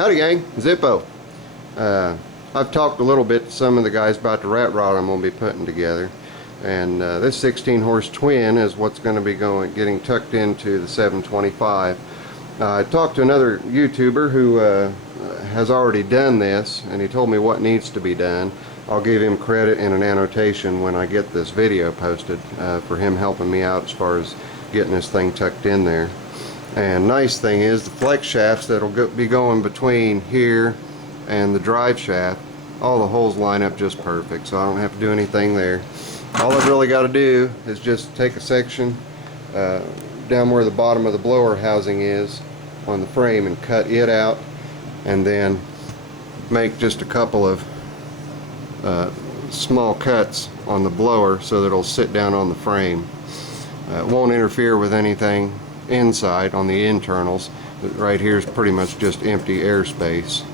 Howdy gang, Zippo. I've talked a little bit to some of the guys about the rat rod I'm going to be putting together, and this 16 horse twin is what's going to be getting tucked into the 725. I talked to another YouTuber who has already done this, and he told me what needs to be done. I'll give him credit in an annotation when I get this video posted for him helping me out as far as getting this thing tucked in there. And nice thing is the flex shafts that'll be going between here and the drive shaft, all the holes line up just perfect, so I don't have to do anything there. All I've really got to do is just take a section down where the bottom of the blower housing is on the frame and cut it out, and then make just a couple of small cuts on the blower so that it'll sit down on the frame. It won't interfere with anything inside on the internals. Right here is pretty much just empty airspace.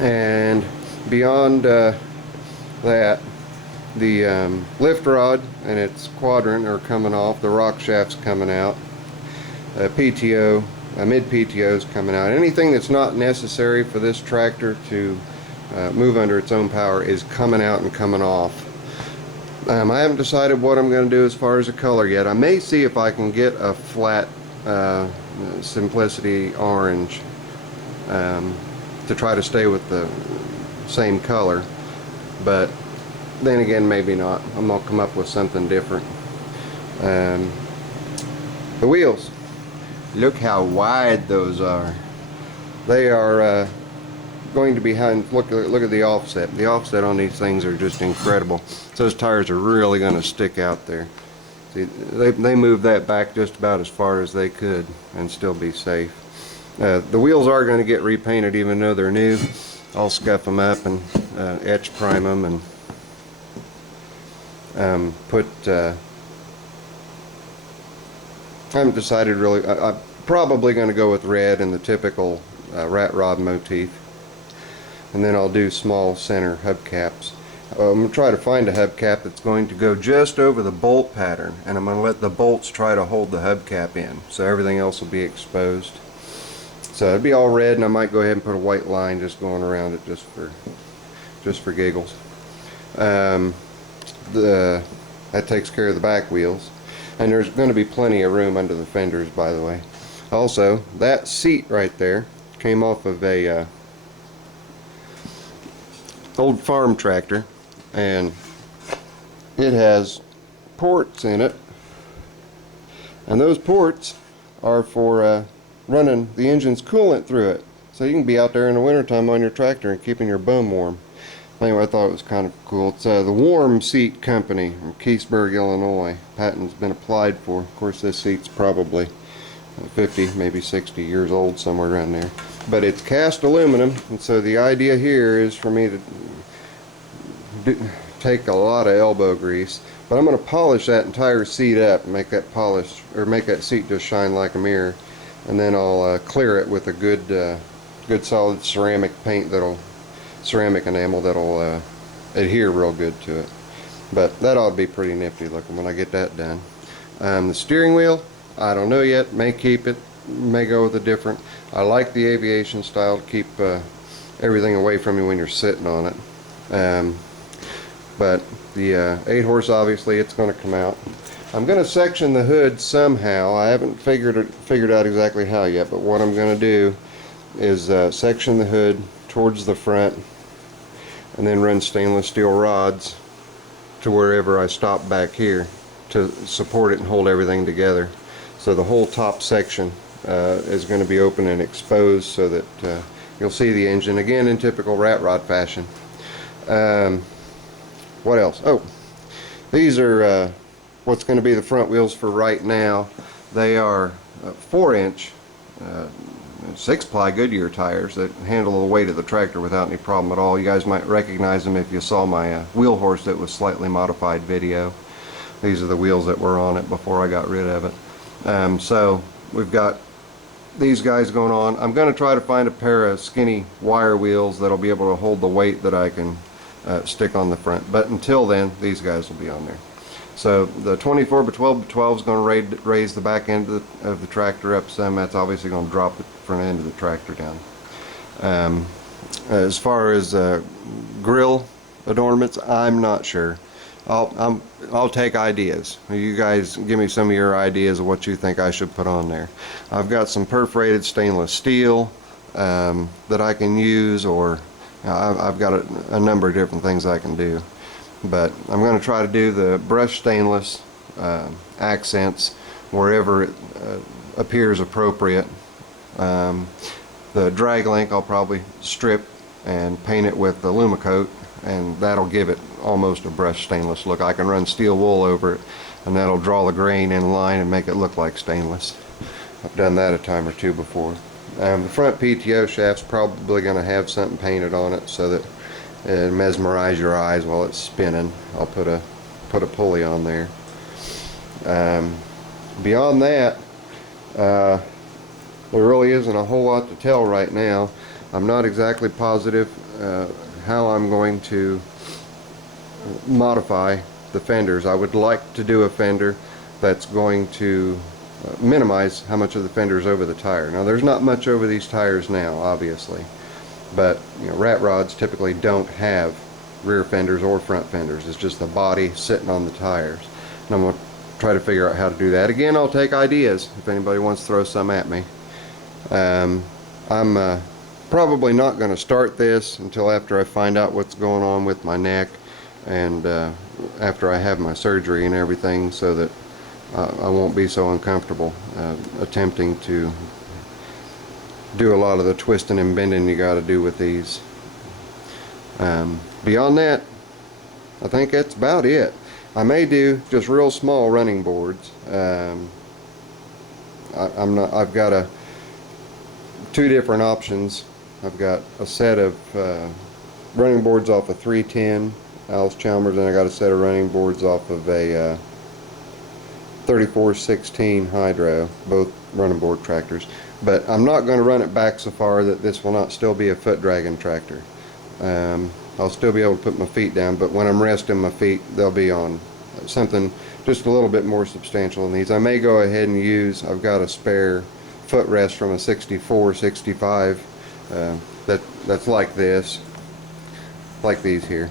And beyond that, the lift rod and its quadrant are coming off, the rock shaft's coming out, PTO, mid PTO is coming out. Anything that's not necessary for this tractor to move under its own power is coming out and coming off. I haven't decided what I'm going to do as far as the color yet. I may see if I can get a flat Simplicity orange to try to stay with the same color, but then again maybe not. I'm going to come up with something different. The wheels, look how wide those are. They are going to be look at the offset. The offset on these things are just incredible. So those tires are really going to stick out there. See, they moved that back just about as far as they could and still be safe. The wheels are going to get repainted even though they're new. I'll scuff them up and etch prime them and put I haven't decided really. I'm probably going to go with red and the typical rat rod motif. And then I'll do small center hubcaps. I'm going to try to find a hubcap that's going to go just over the bolt pattern, and I'm going to let the bolts try to hold the hubcap in, so everything else will be exposed. So it'll be all red, and I might go ahead and put a white line just going around it just for giggles. That takes care of the back wheels, and there's going to be plenty of room under the fenders, by the way. Also, that seat right there came off of a old farm tractor, and it has ports in it, and those ports are for running the engine's coolant through it, so you can be out there in the wintertime on your tractor and keeping your bum warm. Anyway, I thought it was kind of cool. It's the Warm Seat Company from Keithsburg, Illinois. Patent's been applied for. Of course, this seat's probably 50, maybe 60 years old, somewhere around there. But it's cast aluminum, and so the idea here is for me to take a lot of elbow grease, but I'm going to polish that entire seat up and make that seat just shine like a mirror, and then I'll clear it with a good solid ceramic enamel that'll adhere real good to it. But that ought to be pretty nifty looking when I get that done. The steering wheel, I don't know yet. May keep it, may go with a different. I like the aviation style to keep everything away from you when you're sitting on it. But the 8 horse, obviously it's going to come out. I'm going to section the hood somehow. I haven't figured out exactly how yet, but what I'm going to do is section the hood towards the front and then run stainless steel rods to wherever I stop back here to support it and hold everything together. So the whole top section is going to be open and exposed so that you'll see the engine again in typical rat rod fashion. What else? Oh, these are what's going to be the front wheels for right now. They are 4-inch 6-ply Goodyear tires that handle the weight of the tractor without any problem at all. You guys might recognize them if you saw my wheel horse that was slightly modified video. These are the wheels that were on it before I got rid of it. So we've got these guys going on. I'm going to try to find a pair of skinny wire wheels that'll be able to hold the weight that I can stick on the front, but until then these guys will be on there. So the 24 by 12 by 12 is going to raise the back end of the tractor up some. That's obviously going to drop the front end of the tractor down. As far as grill adornments, I'm not sure. I'll take ideas. You guys give me some of your ideas of what you think I should put on there. I've got some perforated stainless steel that I can use, or I've got a number of different things I can do. But I'm going to try to do the brushed stainless accents wherever it appears appropriate. The drag link I'll probably strip and paint it with the Lumicoat, and that'll give it almost a brushed stainless look. I can run steel wool over it, and that'll draw the grain in line and make it look like stainless. I've done that a time or two before. The front PTO shaft's probably going to have something painted on it so that it mesmerize your eyes while it's spinning. I'll put a pulley on there. Beyond that, there really isn't a whole lot to tell right now. I'm not exactly positive how I'm going to modify the fenders. I would like to do a fender that's going to minimize how much of the fender's over the tire. Now there's not much over these tires now, obviously, but you know, rat rods typically don't have rear fenders or front fenders. It's just the body sitting on the tires, and I'm going to try to figure out how to do that. Again, I'll take ideas if anybody wants to throw some at me. I'm probably not going to start this until after I find out what's going on with my neck, and after I have my surgery and everything, so that I won't be so uncomfortable attempting to do a lot of the twisting and bending you got to do with these. Beyond that, I think that's about it. I may do just real small running boards. I've got two different options. I've got a set of running boards off of 310 Alice Chalmers, and I got a set of running boards off of a 3416 Hydro, both running board tractors. But I'm not going to run it back so far that this will not still be a foot dragging tractor. I'll still be able to put my feet down, but when I'm resting my feet, they'll be on something just a little bit more substantial than these. I may go ahead and use, I've got a spare footrest from a 64, 65 that's like this, like these here.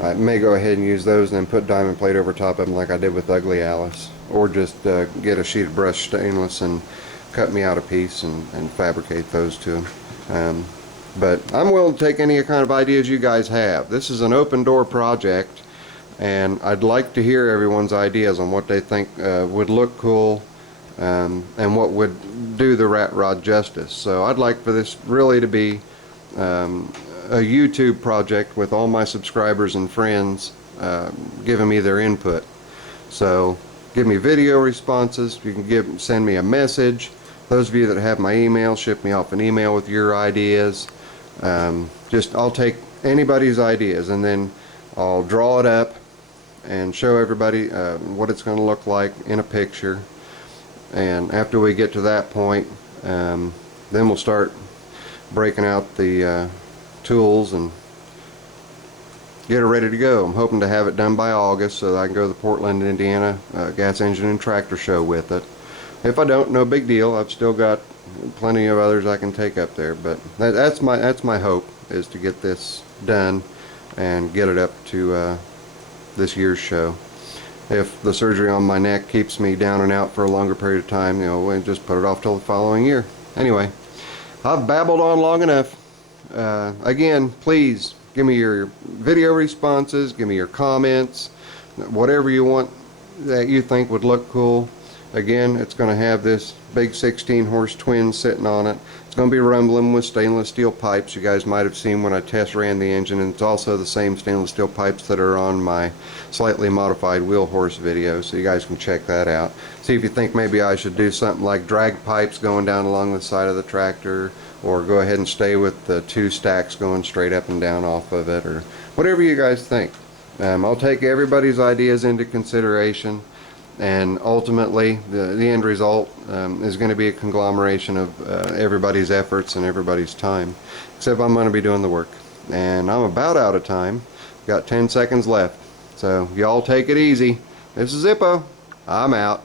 I may go ahead and use those and then put diamond plate over top of them like I did with Ugly Alice, or just get a sheet of brushed stainless and cut me out a piece and fabricate those to them. But I'm willing to take any kind of ideas you guys have. This is an open door project, and I'd like to hear everyone's ideas on what they think would look cool and what would do the rat rod justice. So I'd like for this really to be a YouTube project with all my subscribers and friends giving me their input. So give me video responses. You can send me a message. Those of you that have my email, ship me off an email with your ideas. I'll take anybody's ideas, and then I'll draw it up and show everybody what it's going to look like in a picture. And after we get to that point, then we'll start breaking out the tools and get it ready to go. I'm hoping to have it done by August so that I can go to the Portland, Indiana Gas Engine and Tractor Show with it. If I don't, no big deal. I've still got plenty of others I can take up there, but that's my hope, is to get this done and get it up to this year's show. If the surgery on my neck keeps me down and out for a longer period of time, you know, we'll just put it off till the following year. Anyway, I've babbled on long enough. Again, please give me your video responses, give me your comments, whatever you want that you think would look cool. Again, it's going to have this big 16-horse twin sitting on it. It's going to be rumbling with stainless steel pipes. You guys might have seen when I test ran the engine, and it's also the same stainless steel pipes that are on my slightly modified wheel horse video, so you guys can check that out. See if you think maybe I should do something like drag pipes going down along the side of the tractor, or go ahead and stay with the two stacks going straight up and down off of it, or whatever you guys think. I'll take everybody's ideas into consideration, and ultimately the end result is going to be a conglomeration of everybody's efforts and everybody's time, except I'm going to be doing the work. And I'm about out of time. Got 10 seconds left, so y'all take it easy. This is Zippo. I'm out.